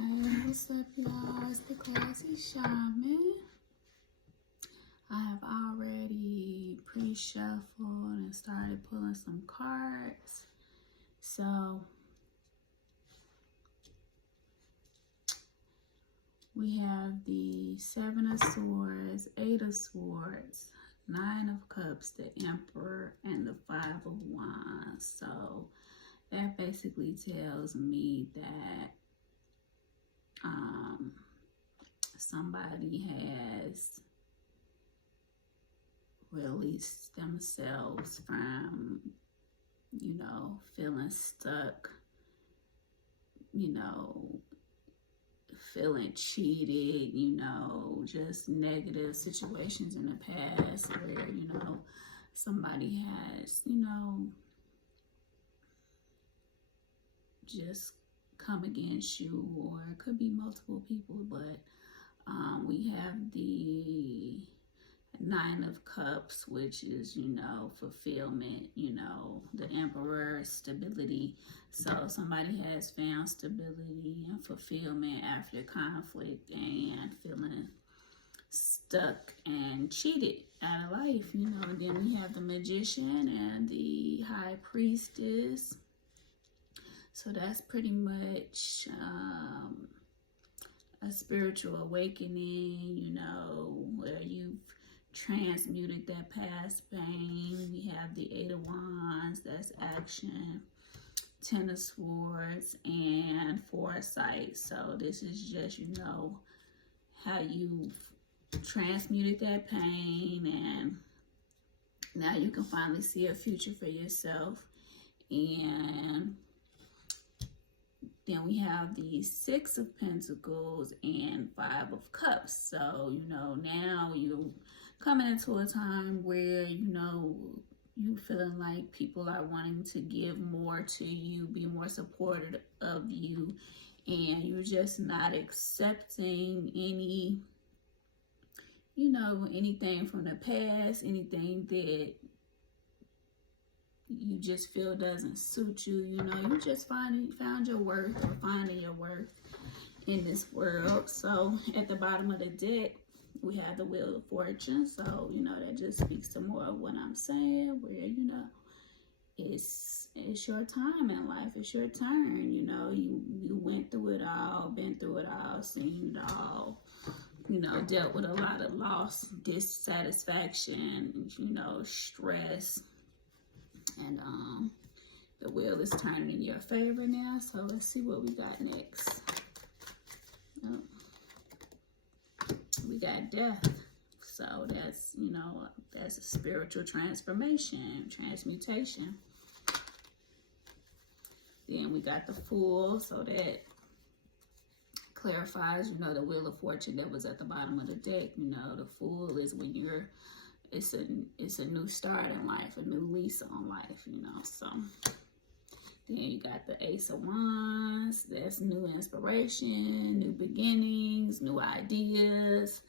Hey, what's up, y'all? It's the Classy Shaman. I have already pre-shuffled and started pulling some cards. So, we have the Seven of Swords, Eight of Swords, Nine of Cups, the Emperor, and the Five of Wands. So, that basically tells me that somebody has released themselves from, feeling stuck, feeling cheated, just negative situations in the past where, somebody has, just come against you, or it could be multiple people, but we have the Nine of Cups, which is, fulfillment, the Emperor, stability. So somebody has found stability and fulfillment after conflict and feeling stuck and cheated out of life, And then we have the Magician and the High Priestess. So that's pretty much a spiritual awakening, where you've transmuted that past pain. We have the Eight of Wands, that's action, Ten of Swords, and Foresight. So this is just, how you've transmuted that pain, and now you can finally see a future for yourself. And then we have the Six of Pentacles and Five of Cups. So, now you're coming into a time where, you feeling like people are wanting to give more to you, be more supportive of you, and you're just not accepting any, anything from the past, anything that you just feel doesn't suit you. You just found your worth, or finding your worth in this world. So at the bottom of the deck, we have the Wheel of Fortune. So, that just speaks to more of what I'm saying, where, it's your time in life. It's your turn. You went through it all, been through it all, seen it all, dealt with a lot of loss, dissatisfaction, stress. And the wheel is turning in your favor now. So let's see what we got next. We got death. So that's, that's a spiritual transformation, transmutation. Then we got the Fool. So that clarifies, the Wheel of Fortune that was at the bottom of the deck. The Fool is when it's a new start in life, a new lease on life, So then you got the Ace of Wands. That's new inspiration, new beginnings, new ideas,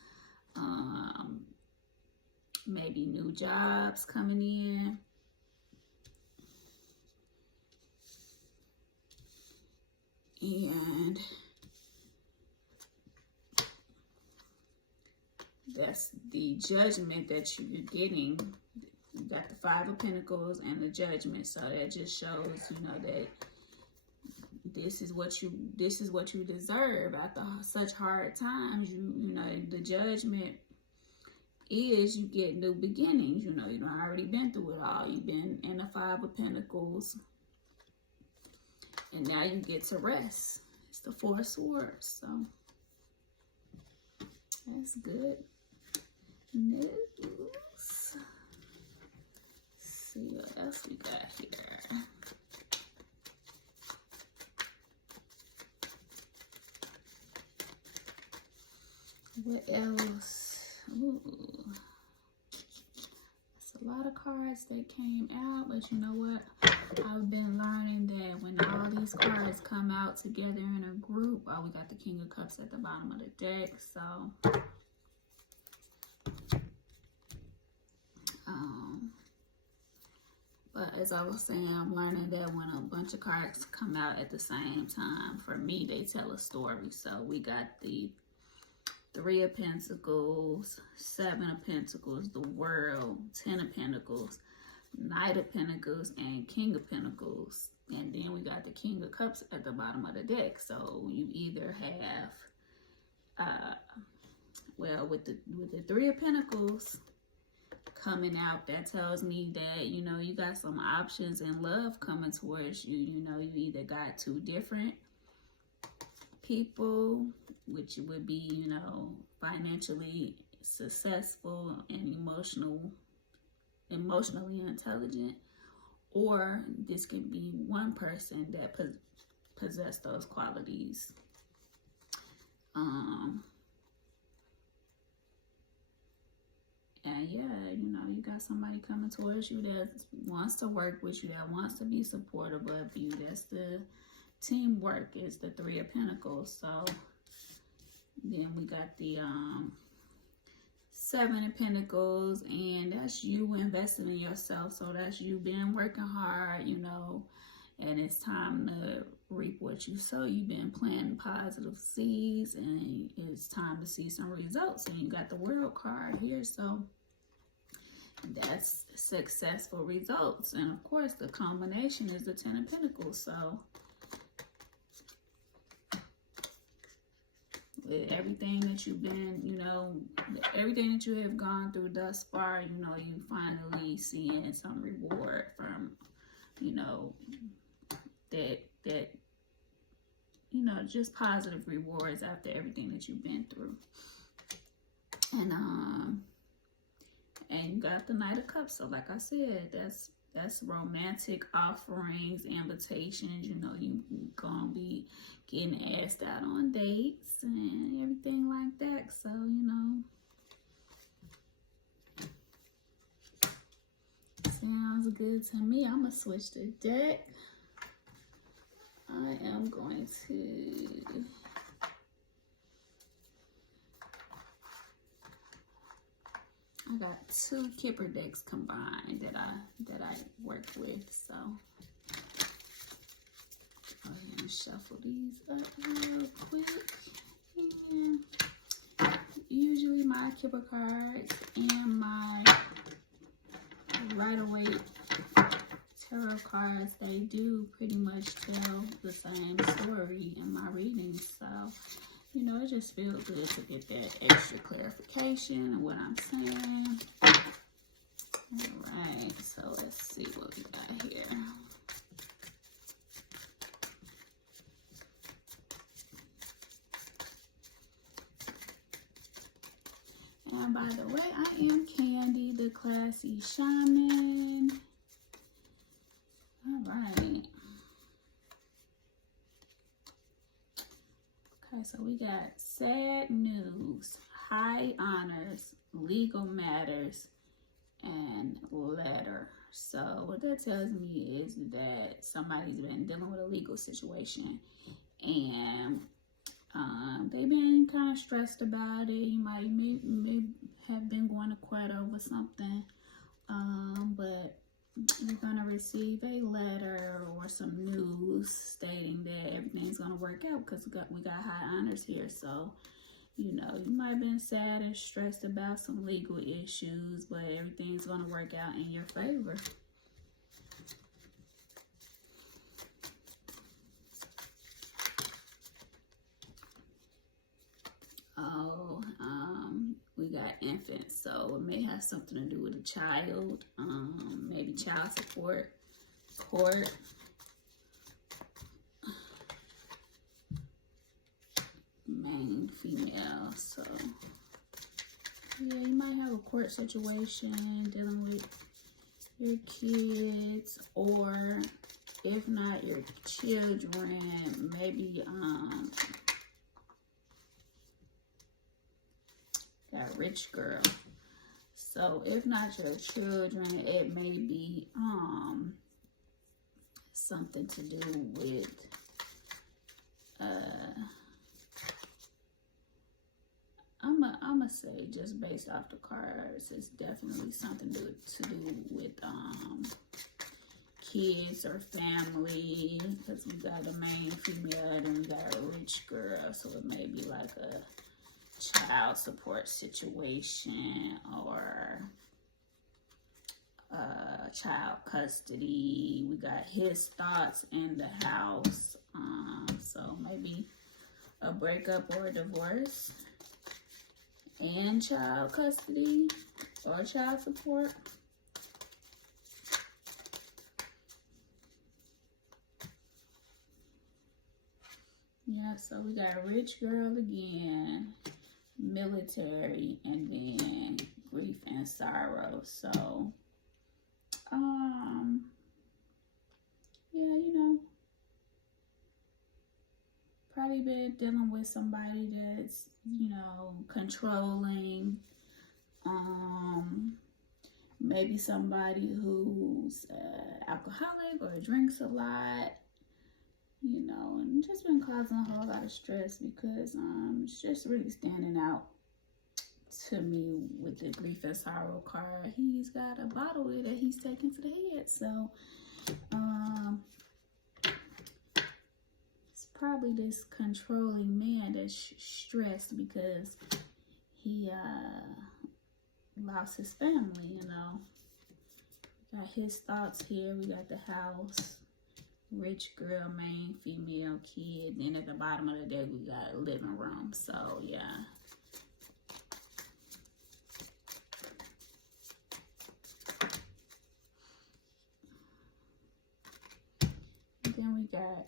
maybe new jobs coming in. And that's the Judgment that you're getting. You got the Five of Pentacles and the Judgment. So that just shows, that this is what you deserve after such hard times. The Judgment is you get new beginnings. You've already been through it all. You've been in the Five of Pentacles, and now you get to rest. It's the Four of Swords. So that's good news. Let's see what else we got here. What else? Ooh. That's a lot of cards that came out, but you know what? I've been learning that when all these cards come out together in a group, we got the King of Cups at the bottom of the deck. So But as I was saying, I'm learning that when a bunch of cards come out at the same time, for me, they tell a story. So we got the Three of Pentacles, Seven of Pentacles, the World, Ten of Pentacles, Knight of Pentacles, and King of Pentacles. And then we got the King of Cups at the bottom of the deck. So you either have, well, with the Three of Pentacles coming out, that tells me that, you know, you got some options in love coming towards you. You know, you either got two different people, which would be, you know, financially successful and emotionally intelligent, or this can be one person that possess those qualities. And yeah, you know, you got somebody coming towards you that wants to work with you, that wants to be supportive of you. That's the teamwork, is the Three of Pentacles. So then we got the Seven of Pentacles, and that's you investing in yourself. So that's you been working hard, you know, and it's time to reap what you sow. You've been planting positive seeds, and it's time to see some results. And you got the World card here, so that's successful results. And of course, the combination is the Ten of Pentacles. So with everything that you've been, you know, everything that you have gone through thus far, you know, you finally seeing some reward from, you know, that you know, just positive rewards after everything that you've been through. And you got the Knight of Cups. So like I said, that's romantic offerings, invitations. You know, you gonna be getting asked out on dates and everything like that. So, you know, sounds good to me. I'm gonna switch the deck. I am going to I got two Kipper decks combined that I work with, so go ahead and shuffle these up real quick. And usually my Kipper cards and my Rider Waite tarot cards, they do pretty much tell the same story in my readings. So, you know, it just feels good to get that extra clarification of what I'm saying. All right, so let's see what we got here. And by the way, I am Candy, the Classy Shaman. All right. Okay, so we got sad news, high honors, legal matters, and letter. So what that tells me is that somebody's been dealing with a legal situation, and they've been kind of stressed about it. You may have been going to court over something, but you're gonna receive a letter or some news stating that everything's gonna work out, because we got high honors here. So, you know, you might have been sad and stressed about some legal issues, but everything's gonna work out in your favor. We got infants, so it may have something to do with a child, maybe child support, court, main female. So yeah, you might have a court situation dealing with your kids, or if not your children, maybe that rich girl. So if not your children, it may be something to do with I'ma say, just based off the cards, it's definitely something to do with kids or family, because we got a main female and we got a rich girl, so it may be like a child support situation or child custody. We got his thoughts in the house, so maybe a breakup or a divorce and child custody or child support. Yeah, so we got a rich girl again, military, and then grief and sorrow. So, yeah, you know, probably been dealing with somebody that's, you know, controlling, maybe somebody who's alcoholic or drinks a lot, you know, and just been causing a whole lot of stress because it's just really standing out to me with the grief and sorrow card. He's got a bottle that he's taking to the head, so it's probably this controlling man that's stressed because he lost his family, you know. Got his thoughts here. We got the house, rich girl, main female, kid. Then at the bottom of the deck, we got a living room. So, yeah. Then we got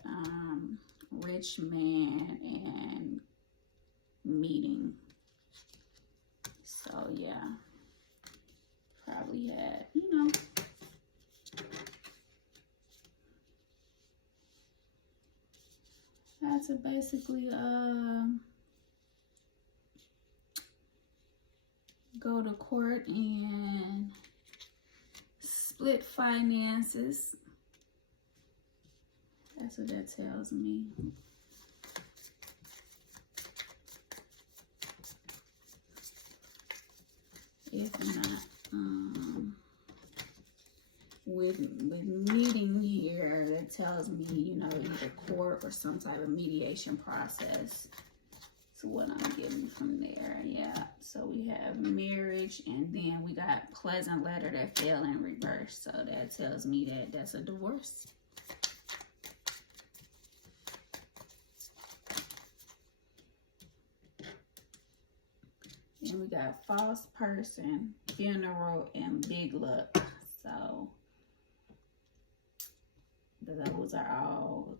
rich man and meeting. So, yeah. Probably had, you know, had to basically go to court and split finances. That's what that tells me. If not, with meeting here, that tells me, you know, either court or some type of mediation process. So what I'm getting from there, yeah. So we have marriage, and then we got pleasant letter that fell in reverse. So that tells me that that's a divorce. And we got false person, funeral, and big luck. So those are all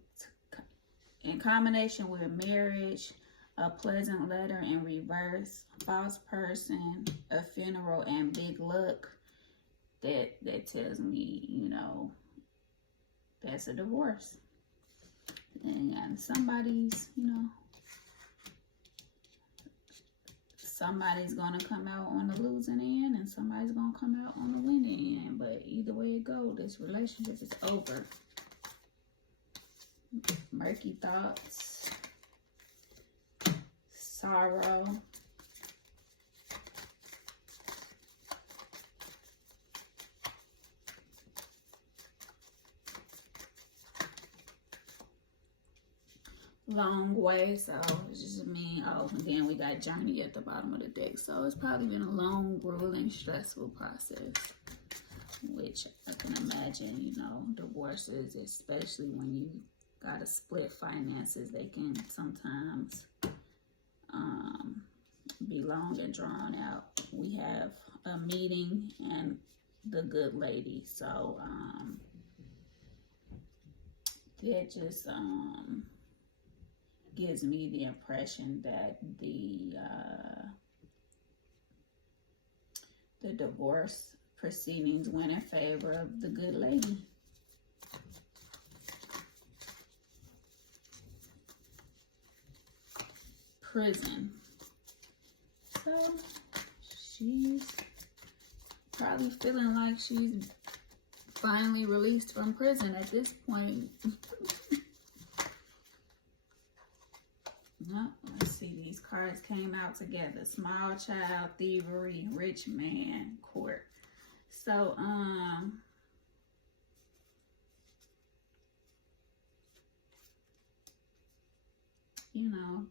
in combination with marriage, a pleasant letter in reverse, false person, a funeral, and big luck. That tells me, you know, that's a divorce. And somebody's, you know, somebody's gonna come out on the losing end and somebody's gonna come out on the winning end. But either way it goes, this relationship is over. Murky thoughts, sorrow, long way. So it's just mean, oh, again, we got journey at the bottom of the deck. So it's probably been a long, grueling, stressful process, which I can imagine, you know, divorces, especially when you gotta split finances, they can sometimes be long and drawn out. We have a meeting and the good lady. So that just gives me the impression that the divorce proceedings went in favor of the good lady. Prison. So she's probably feeling like she's finally released from prison at this point. No, let's see, these cards came out together. Small child, thievery, rich man, court. So, you know,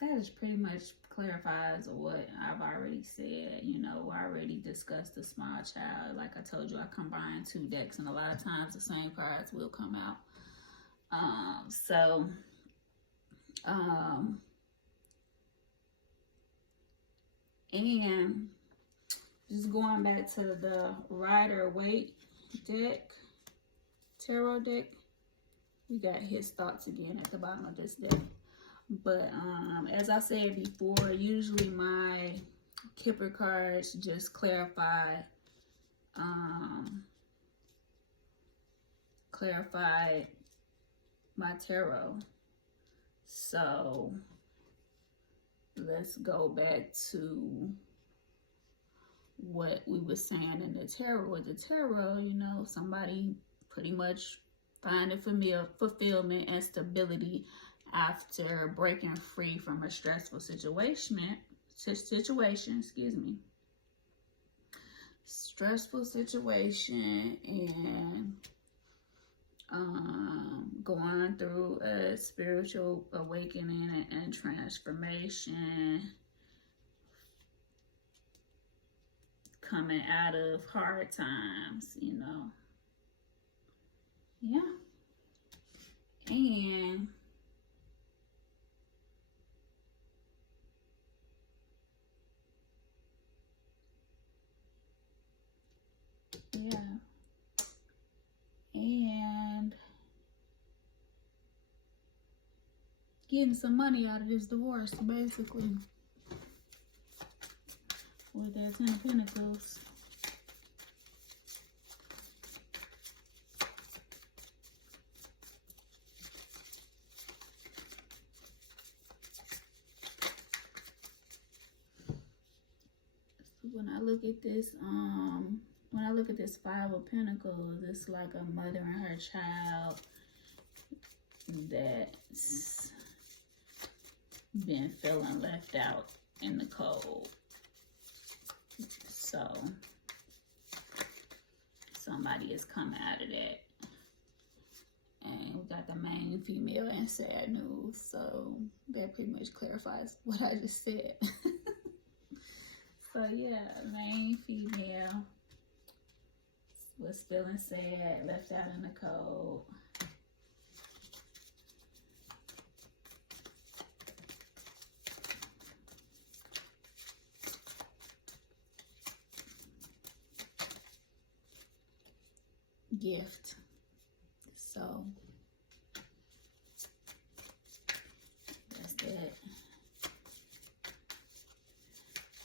that just pretty much clarifies what I've already said. You know, I already discussed the small child. Like I told you, I combined 2 decks, and a lot of times the same cards will come out. And just going back to the Rider-Waite deck, tarot deck, we got his thoughts again at the bottom of this deck. But as I said before, usually my Kipper cards just clarify my tarot. So let's go back to what we were saying in the tarot. With the tarot, you know, somebody pretty much finding fulfillment and stability after breaking free from a stressful situation, stressful situation, and going through a spiritual awakening and transformation, coming out of hard times, you know. Yeah. And yeah. And getting some money out of this divorce, basically. With that 10 of Pentacles. So when I look at this, when I look at this 5 of Pentacles, it's like a mother and her child that's been feeling left out in the cold. So somebody is coming out of that. And we got the main female and sad news. So that pretty much clarifies what I just said. So yeah, main female was feeling sad, left out in the cold. Gift. So that's that.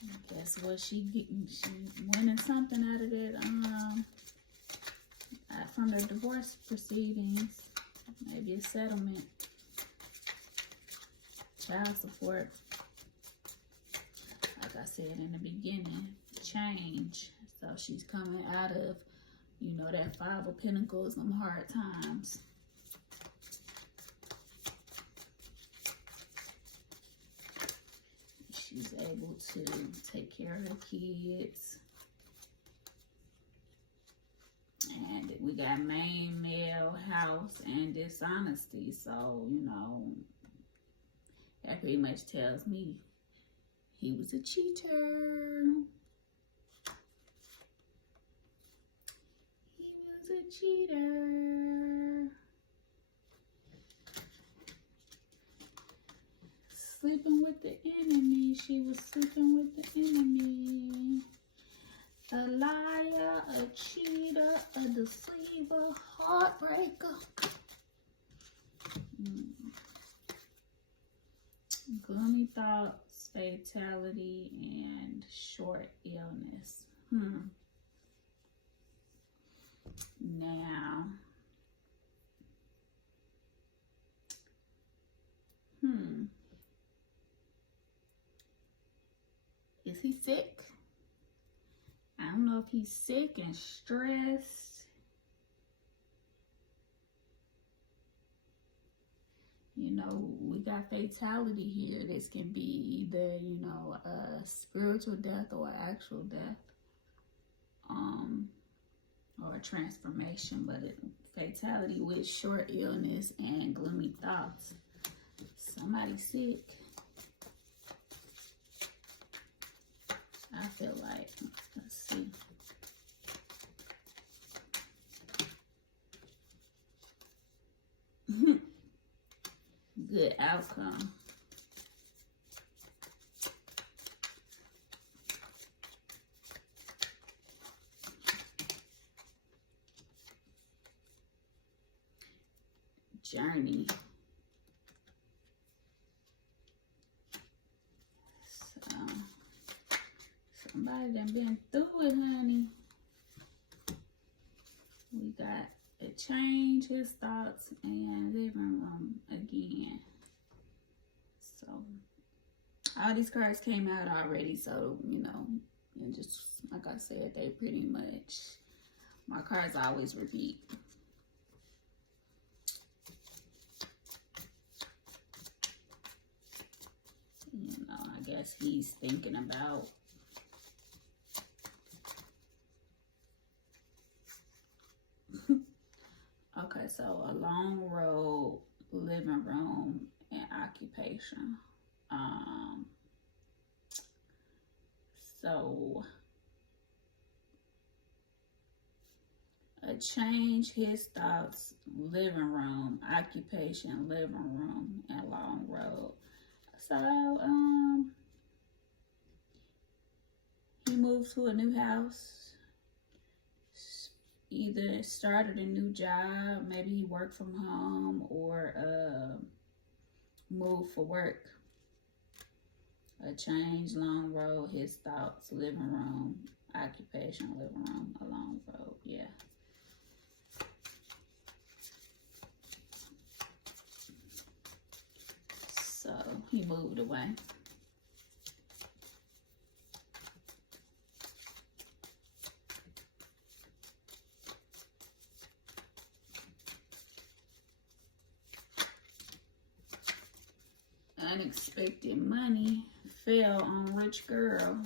I guess what she winning something out of that from the divorce proceedings. Maybe a settlement, child support. Like I said in the beginning, change. So she's coming out of, you know, that 5 of Pentacles, them hard times. She's able to take care of her kids. And we got main, male, house, and dishonesty. So, you know, that pretty much tells me he was a cheater. A cheater. Sleeping with the enemy. She was sleeping with the enemy. A liar, a cheater, a deceiver, heartbreaker. Gloomy thoughts, fatality, and short illness. Now, is he sick? I don't know if he's sick and stressed. You know, we got fatality here. This can be either, you know, a spiritual death or an actual death. Or a transformation, but fatality with short illness and gloomy thoughts. So somebody sick. I feel like, let's see. Good outcome. Journey. So, somebody done been through it, honey. We got to change his thoughts and living room again. So, all these cards came out already, so, you know, and just like I said, they pretty much, my cards always repeat. You know, I guess he's thinking about okay, so a long road, living room, and occupation. So a change, his thoughts, living room, occupation, living room, and long road. So, he moved to a new house, either started a new job, maybe he worked from home, or moved for work. A change, long road, his thoughts, living room, occupation, living room, a long road, yeah. So, he moved away. Unexpected money fell on rich girl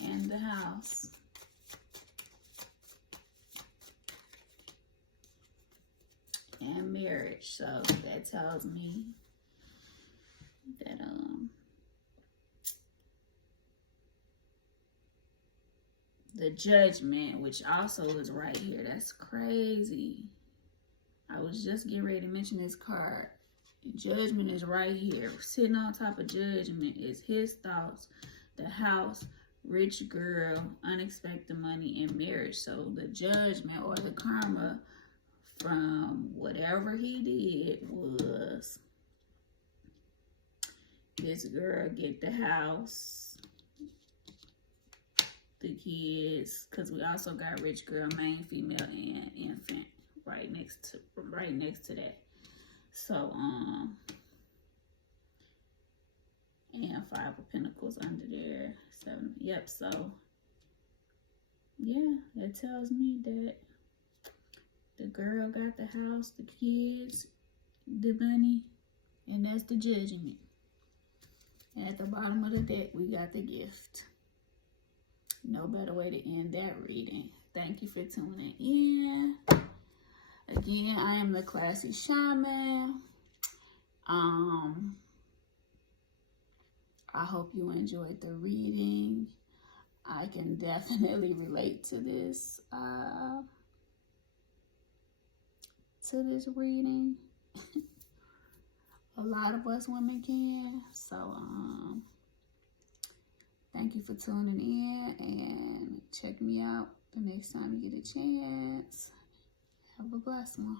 and the house. And marriage. So that tells me that the judgment, which also is right here. That's crazy. I was just getting ready to mention this card. Judgment is right here. Sitting on top of judgment is his thoughts, the house, rich girl, unexpected money, and marriage. So the judgment or the karma from whatever he did was this girl get the house, the kids, because we also got rich girl, main female, and infant right next to that. So, and 5 of Pentacles under there, 7, yep, so, yeah, that tells me that the girl got the house, the kids, the money, and that's the judgment. And at the bottom of the deck, we got the gift. No better way to end that reading. Thank you for tuning in. Again, I am the Classy Shaman. I hope you enjoyed the reading. I can definitely relate to this reading. A lot of us women can. So, thank you for tuning in, and check me out the next time you get a chance. Have a blessed one.